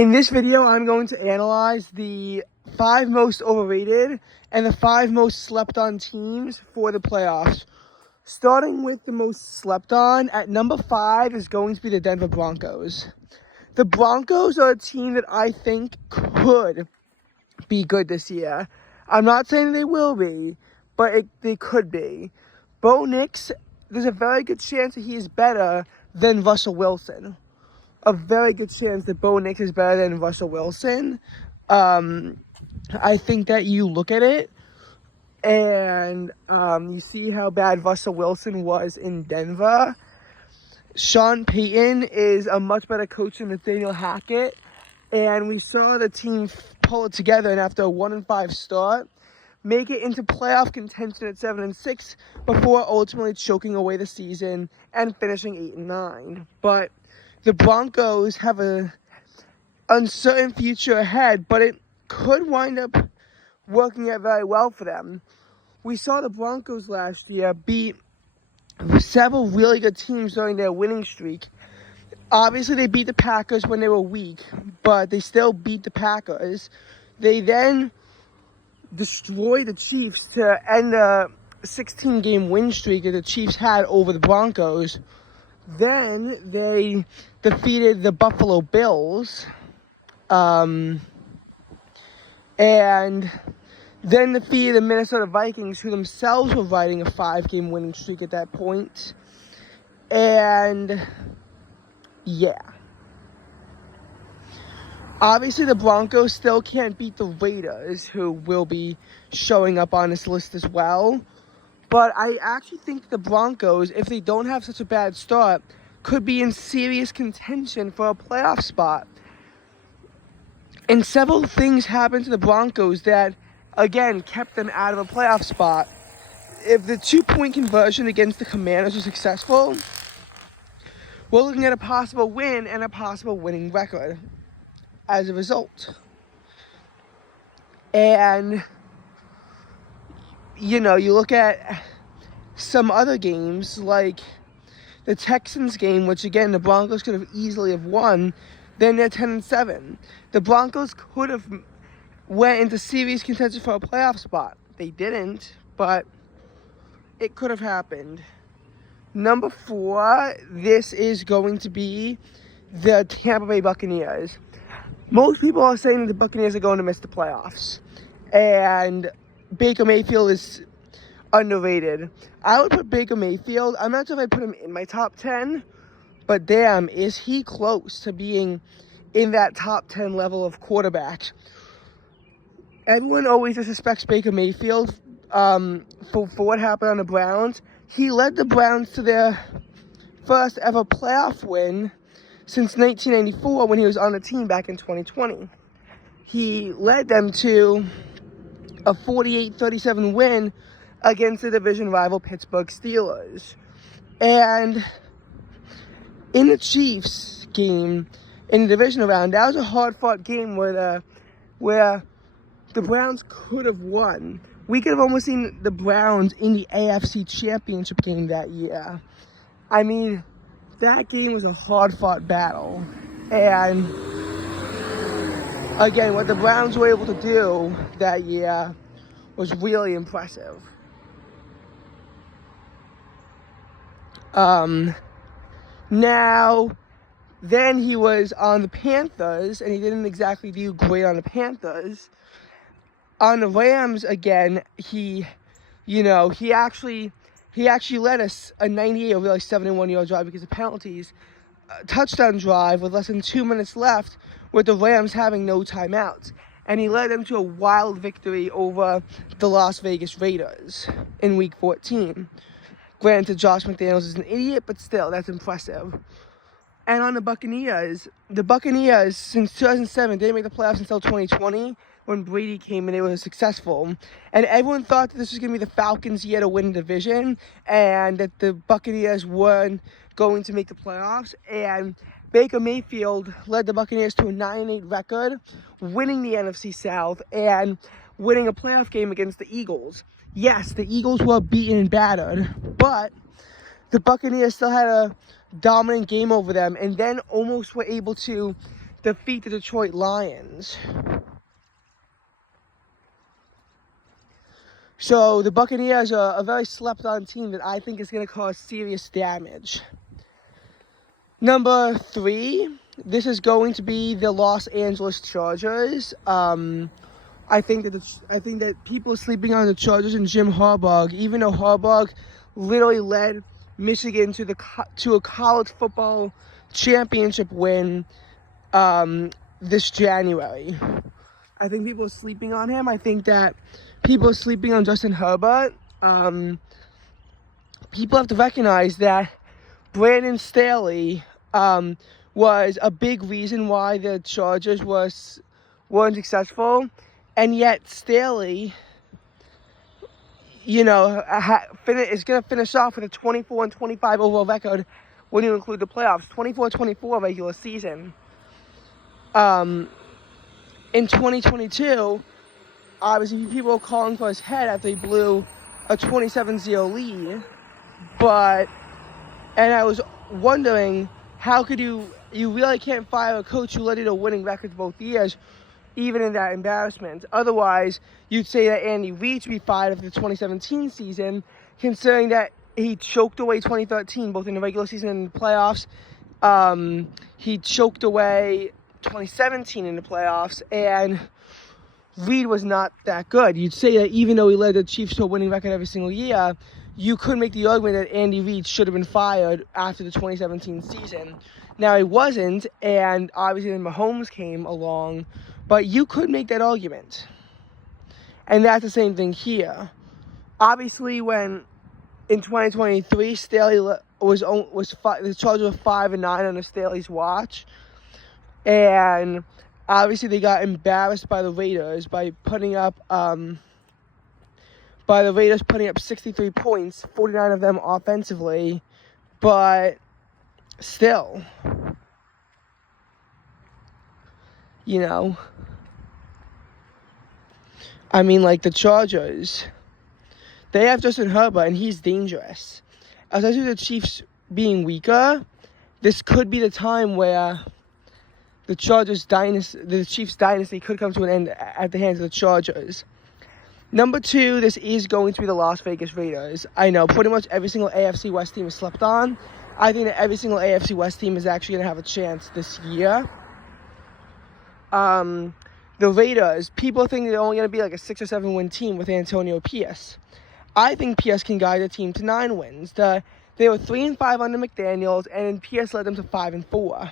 In this video, I'm going to analyze the 5 most overrated and the 5 most slept on teams for the playoffs. Starting with the most slept on, at number 5 is going to be the Denver Broncos. The Broncos are a team that I think could be good this year. I'm not saying they will be, but they could be. Bo Nix, there's a very good chance that he is better than Russell Wilson. A very good chance that Bo Nix is better than Russell Wilson. I think that you look at it and you see how bad Russell Wilson was in Denver. Sean Payton is a much better coach than Nathaniel Hackett, and we saw the team pull it together and after a 1-5 start, make it into playoff contention at 7-6 before ultimately choking away the season and finishing 8-9. But the Broncos have an uncertain future ahead, but it could wind up working out very well for them. We saw the Broncos last year beat several really good teams during their winning streak. Obviously, they beat the Packers when they were weak, but they still beat the Packers. They then destroyed the Chiefs to end a 16-game win streak that the Chiefs had over the Broncos. Then they defeated the Buffalo Bills, and then defeated the Minnesota Vikings, who themselves were riding a 5-game winning streak at that point. And yeah. Obviously, the Broncos still can't beat the Raiders, who will be showing up on this list as well. But I actually think the Broncos, if they don't have such a bad start, could be in serious contention for a playoff spot. And several things happened to the Broncos that, again, kept them out of a playoff spot. If the 2-point conversion against the Commanders was successful, we're looking at a possible win and a possible winning record as a result. And you look at some other games like the Texans game, which again the Broncos could have easily have won. Then they're 10-7. The Broncos could have went into serious contention for a playoff spot. They didn't, but it could have happened. Number 4, this is going to be the Tampa Bay Buccaneers. Most people are saying the Buccaneers are going to miss the playoffs, and Baker Mayfield is underrated. I would put Baker Mayfield, I'm not sure if I'd put him in my top 10, but damn, is he close to being in that top 10 level of quarterback. Everyone always suspects Baker Mayfield for what happened on the Browns. He led the Browns to their first ever playoff win since 1994 when he was on the team back in 2020. He led them to a 48-37 win against the division rival Pittsburgh Steelers. And in the Chiefs game, in the divisional round, that was a hard-fought game where the Browns could have won. We could have almost seen the Browns in the AFC Championship game that year. I mean, that game was a hard-fought battle. And again, what the Browns were able to do that year was really impressive. Now, then he was on the Panthers, and he didn't exactly do great on the Panthers. On the Rams, again, he actually led us a 98 over 71-yard drive because of penalties. Touchdown drive with less than 2 minutes left, with the Rams having no timeouts. And he led them to a wild victory over the Las Vegas Raiders in Week 14. Granted, Josh McDaniels is an idiot, but still, that's impressive. And on the Buccaneers, since 2007, they didn't make the playoffs until 2020, when Brady came and they were successful. And everyone thought that this was going to be the Falcons' year to win the division, and that the Buccaneers weren't going to make the playoffs. And Baker Mayfield led the Buccaneers to a 9-8 record, winning the NFC South and winning a playoff game against the Eagles. Yes, the Eagles were beaten and battered, but the Buccaneers still had a dominant game over them, and then almost were able to defeat the Detroit Lions. So the Buccaneers are a very slept-on team that I think is going to cause serious damage. Number 3, this is going to be the Los Angeles Chargers. I think that people are sleeping on the Chargers and Jim Harbaugh, even though Harbaugh literally led Michigan to a college football championship win this January. I think people are sleeping on him. I think that people are sleeping on Justin Herbert. People have to recognize that Brandon Staley was a big reason why the Chargers weren't successful, and yet Staley, is going to finish off with a 24-25 overall record when you include the playoffs, 24-24 regular season. In 2022, obviously people were calling for his head after he blew a 27-0 lead, and I was wondering, how could you really can't fire a coach who led you to winning records both years, even in that embarrassment. Otherwise, you'd say that Andy Reid should be fired after the 2017 season, considering that he choked away 2013, both in the regular season and the playoffs. He choked away 2017 in the playoffs, and Reid was not that good. You'd say that even though he led the Chiefs to a winning record every single year, you could make the argument that Andy Reid should have been fired after the 2017 season. Now, he wasn't, and obviously then Mahomes came along, but you could make that argument. And that's the same thing here. Obviously, when in 2023, Staley the Chargers were 5-9 under Staley's watch, and obviously they got embarrassed by the Raiders by putting up 63 points, 49 of them offensively, but still, the Chargers, they have Justin Herbert, and he's dangerous. Especially the Chiefs being weaker, this could be the time where the Chiefs' dynasty could come to an end at the hands of the Chargers. Number 2, this is going to be the Las Vegas Raiders. I know pretty much every single AFC West team is slept on. I think that every single AFC West team is actually going to have a chance this year. The Raiders, people think they're only going to be like a 6 or 7 win team with Antonio Pierce. I think Pierce can guide the team to 9 wins. They were 3-5 under McDaniels, and Pierce led them to 5-4.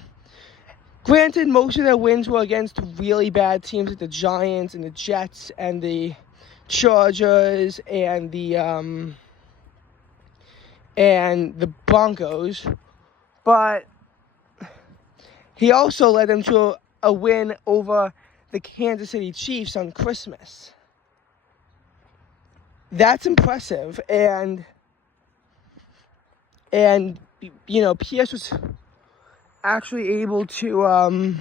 Granted, most of their wins were against really bad teams like the Giants and the Jets and the Chargers and the Broncos, but he also led them to a win over the Kansas City Chiefs on Christmas. That's impressive, and Pierce was actually able to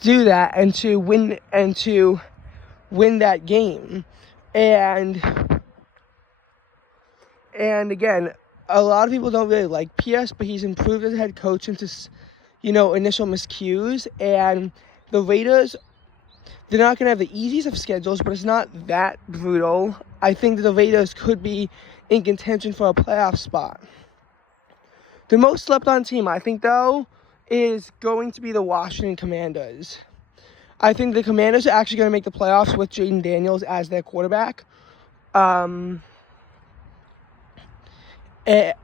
do that and to win that game. And again, a lot of people don't really like Pierce, but he's improved as a head coach into initial miscues. And the Raiders, they're not going to have the easiest of schedules, but it's not that brutal. I think that the Raiders could be in contention for a playoff spot. The most slept-on team, I think, though, is going to be the Washington Commanders. I think the Commanders are actually going to make the playoffs with Jaden Daniels as their quarterback. And they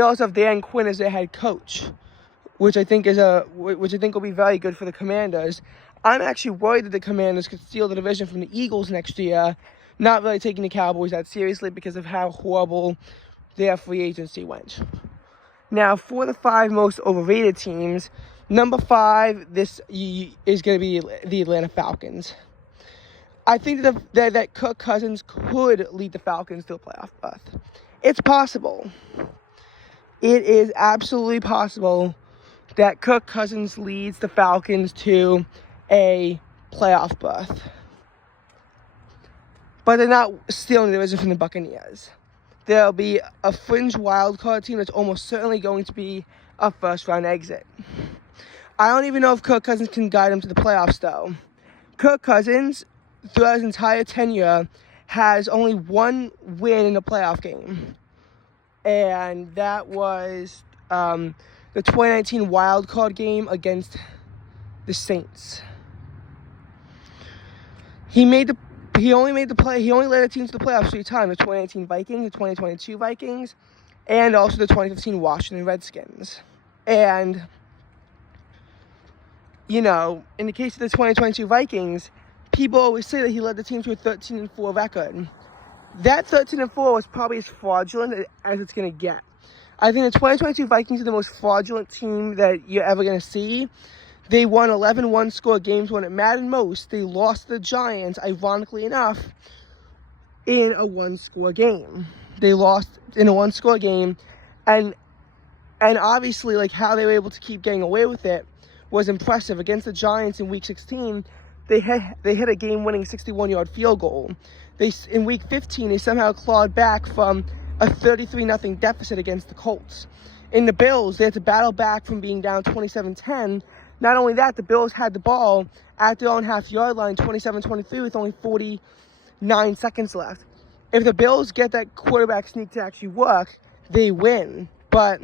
also have Dan Quinn as their head coach, which I think will be very good for the Commanders. I'm actually worried that the Commanders could steal the division from the Eagles next year, not really taking the Cowboys that seriously because of how horrible their free agency went. Now, for the 5 most overrated teams, number 5, this is going to be the Atlanta Falcons. I think that Kirk Cousins could lead the Falcons to a playoff berth. It's possible. It is absolutely possible that Kirk Cousins leads the Falcons to a playoff berth. But they're not stealing the division from the Buccaneers. there'll be a fringe wildcard team that's almost certainly going to be a first-round exit. I don't even know if Kirk Cousins can guide them to the playoffs, though. Kirk Cousins, throughout his entire tenure, has only one win in a playoff game. And that was the 2019 wildcard game against the Saints. He only led the team to the playoffs 3 times: the 2019 Vikings, the 2022 Vikings, and also the 2015 Washington Redskins. And, you know, in the case of the 2022 Vikings, people always say that he led the team to a 13-4 record. That 13-4 was probably as fraudulent as it's going to get. I think the 2022 Vikings are the most fraudulent team that you're ever going to see. They won 11 one-score games when it mattered most. They lost to the Giants, ironically enough, in a one-score game. They lost in a one-score game, and obviously, like, how they were able to keep getting away with it was impressive. Against the Giants in Week 16, they hit a game-winning 61-yard field goal. In Week 15, they somehow clawed back from a 33-0 deficit against the Colts. In the Bills, they had to battle back from being down 27-10. Not only that, the Bills had the ball at their own half-yard line, 27-23, with only 49 seconds left. If the Bills get that quarterback sneak to actually work, they win. But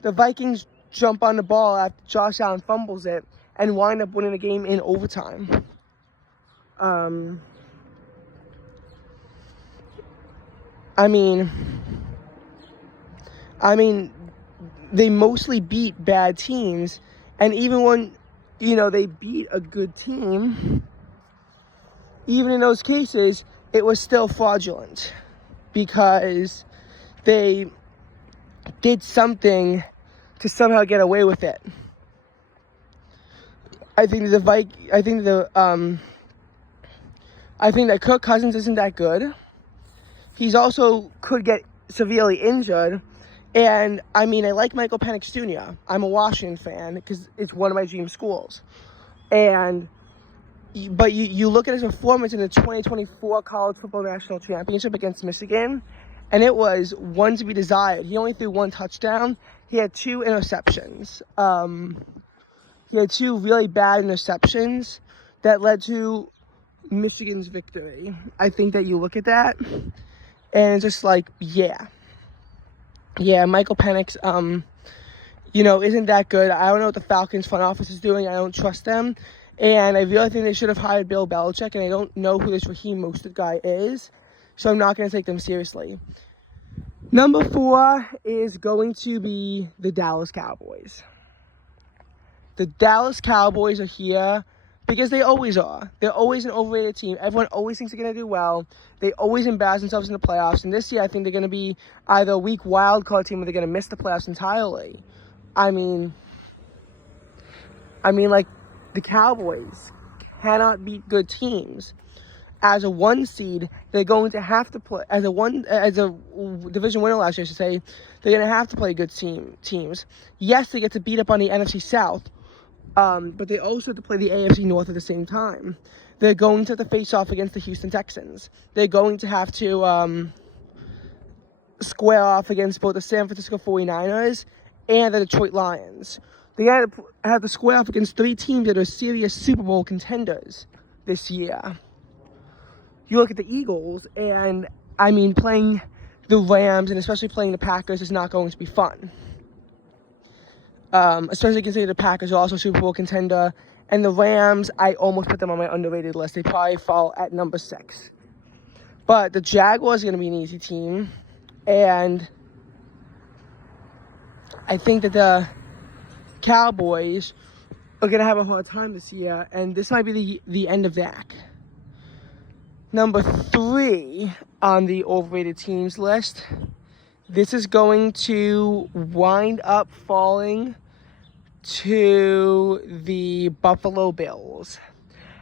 the Vikings jump on the ball after Josh Allen fumbles it and wind up winning the game in overtime. I mean, they mostly beat bad teams. And even when, you know, they beat a good team, even in those cases, it was still fraudulent because they did something to somehow get away with it. I think that Kirk Cousins isn't that good. He's also could get severely injured. And, I mean, I like Michael Penix Jr. I'm a Washington fan because it's one of my dream schools. But you look at his performance in the 2024 College Football National Championship against Michigan, and it was one to be desired. He only threw 1 touchdown. He had 2 interceptions. He had 2 really bad interceptions that led to Michigan's victory. I think that you look at that, and it's just like, yeah, Michael Penix, isn't that good. I don't know what the Falcons front office is doing. I don't trust them. And I really think they should have hired Bill Belichick, and I don't know who this Raheem Mostert guy is, so I'm not going to take them seriously. Number 4 is going to be the Dallas Cowboys. The Dallas Cowboys are here because they always are. They're always an overrated team. Everyone always thinks they're going to do well. They always embarrass themselves in the playoffs. And this year, I think they're going to be either a weak wild card team or they're going to miss the playoffs entirely. I mean, like, the Cowboys cannot beat good teams. As a 1 seed, they're going to have to play as a division winner last year, I should say. They're going to have to play good teams. Yes, they get to beat up on the NFC South, but they also have to play the AFC North at the same time. They're going to have to face off against the Houston Texans. They're going to have to square off against both the San Francisco 49ers and the Detroit Lions. They have to square off against 3 teams that are serious Super Bowl contenders this year. You look at the Eagles, and, I mean, playing the Rams and especially playing the Packers is not going to be fun. Especially considering the Packers are also a Super Bowl contender. And the Rams, I almost put them on my underrated list. They probably fall at number 6. But the Jaguars are going to be an easy team. And I think that the Cowboys are going to have a hard time this year. And this might be the end of Dak. Number 3 on the overrated teams list. This is going to wind up falling to the Buffalo Bills.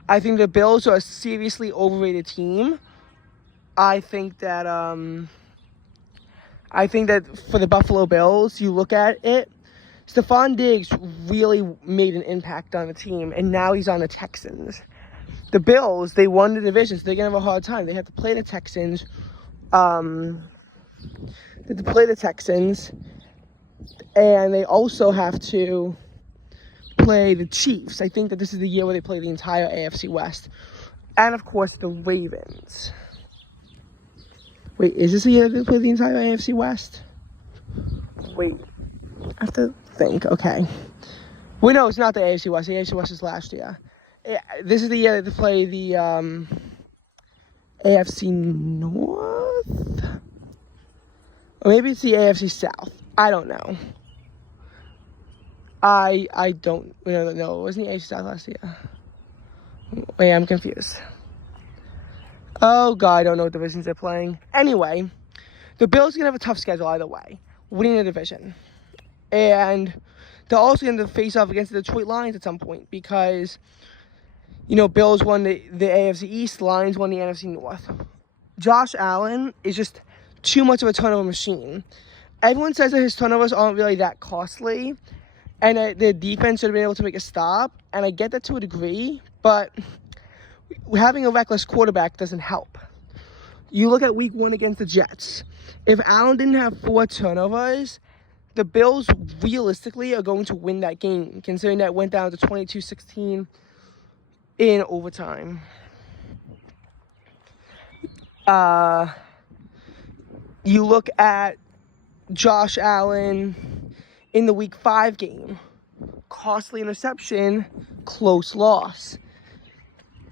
I think the Bills are a seriously overrated team. I think that for the Buffalo Bills, you look at it, Stephon Diggs really made an impact on the team, and now he's on the Texans. The Bills, they won the division, so they're going to have a hard time. They have to play the Texans. They have to play the Texans, and they also have to play the Chiefs. I think that this is the year where they play the entire AFC West. And, of course, the Ravens. Wait, is this the year they play the entire AFC West? Wait, I have to think. Okay. Wait, no, it's not the AFC West. The AFC West is last year. This is the year that they play the AFC North? Or maybe it's the AFC South. I don't know. I don't know. It wasn't the AFC South last year. Wait, I'm confused. Oh, God, I don't know what divisions they're playing. Anyway, the Bills are going to have a tough schedule either way, winning the division. And they're also going to face off against the Detroit Lions at some point because, Bills won the AFC East, Lions won the NFC North. Josh Allen is just too much of a turnover machine. Everyone says that his turnovers aren't really that costly and that the defense should have been able to make a stop, and I get that to a degree, but having a reckless quarterback doesn't help. You look at week 1 against the Jets. If Allen didn't have 4 turnovers, the Bills realistically are going to win that game, considering that it went down to 22-16 in overtime. You look at Josh Allen in the week 5 game. Costly interception, close loss.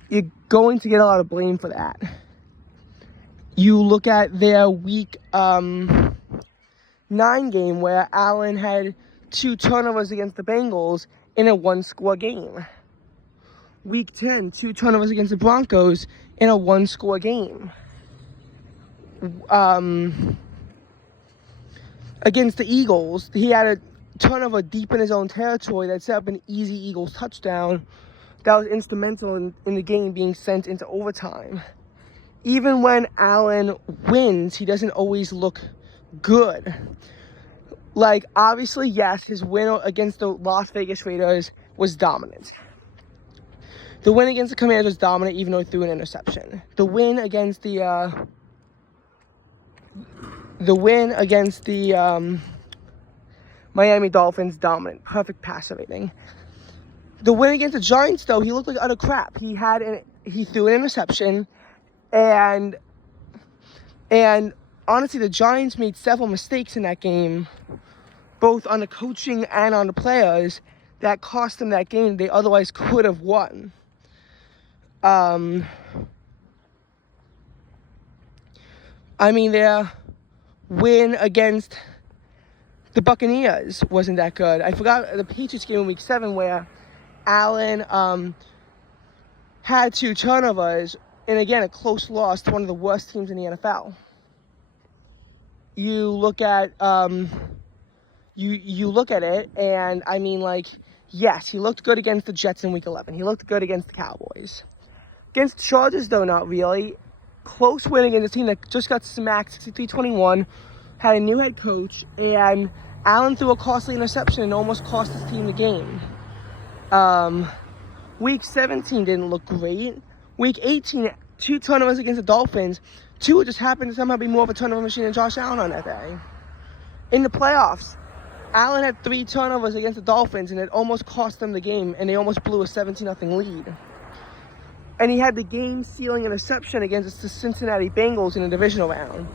You're going to get a lot of blame for that. You look at their week 9 game where Allen had 2 turnovers against the Bengals in a 1-score game. Week 10, 2 turnovers against the Broncos in a 1-score game. Against the Eagles, he had a turnover deep in his own territory that set up an easy Eagles touchdown that was instrumental in the game being sent into overtime. Even when Allen wins, he doesn't always look good. Like, obviously, yes, his win against the Las Vegas Raiders was dominant. The win against the Commanders was dominant, even though he threw an interception. The win against the Miami Dolphins, dominant. Perfect passer rating. The win against the Giants, though, he looked like utter crap. He threw an interception, and honestly, the Giants made several mistakes in that game, both on the coaching and on the players, that cost them that game they otherwise could have won. Their win against the Buccaneers wasn't that good. I forgot the Patriots game in week 7 where Allen had 2 turnovers, and again, a close loss to one of the worst teams in the NFL. You look at you look at it, and yes, he looked good against the Jets in week 11. He looked good against the Cowboys. Against the Chargers, though, not really. Close win against a team that just got smacked 63-21, had a new head coach, and Allen threw a costly interception and almost cost his team the game. Week 17 didn't look great. Week 18, 2 turnovers against the Dolphins. 2 just happened to somehow be more of a turnover machine than Josh Allen on that day. In the playoffs, Allen had 3 turnovers against the Dolphins, and it almost cost them the game, and they almost blew a 17-0 lead. And he had the game-sealing interception against the Cincinnati Bengals in the divisional round.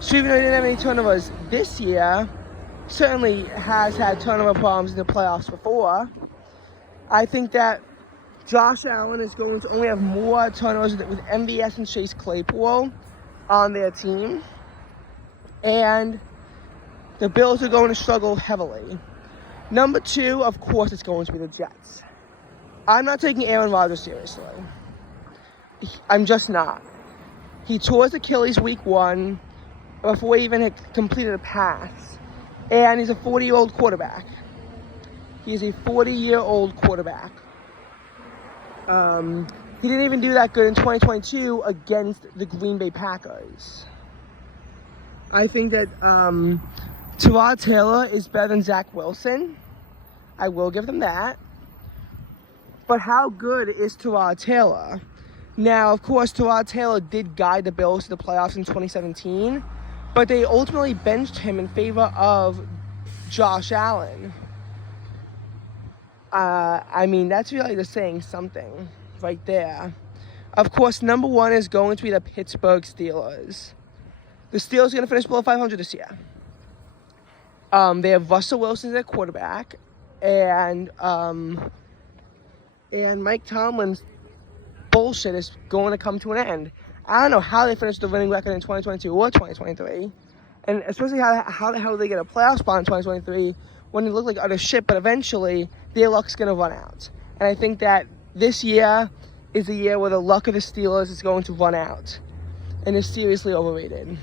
So even though he didn't have any turnovers this year, certainly has had turnover problems in the playoffs before. I think that Josh Allen is going to only have more turnovers with MVS and Chase Claypool on their team. And the Bills are going to struggle heavily. Number 2, of course, it's going to be the Jets. I'm not taking Aaron Rodgers seriously. I'm just not. He tore his Achilles week 1 before he even had completed a pass. And he's a 40-year-old quarterback. He is a 40-year-old quarterback. He didn't even do that good in 2022 against the Green Bay Packers. I think that Tyrod Taylor is better than Zach Wilson. I will give them that. But how good is Tyrod Taylor? Now, of course, Tyrod Taylor did guide the Bills to the playoffs in 2017. but they ultimately benched him in favor of Josh Allen. I mean, that's really just saying something right there. Of course, number 1 is going to be the Pittsburgh Steelers. The Steelers are going to finish below 500 this year. They have Russell Wilson as their quarterback, and Mike Tomlin's bullshit is going to come to an end. I don't know how they finished the winning record in 2022 or 2023, and especially how the hell they get a playoff spot in 2023 when they look like utter shit, but eventually their luck's going to run out. And I think that this year is the year where the luck of the Steelers is going to run out, and is seriously overrated.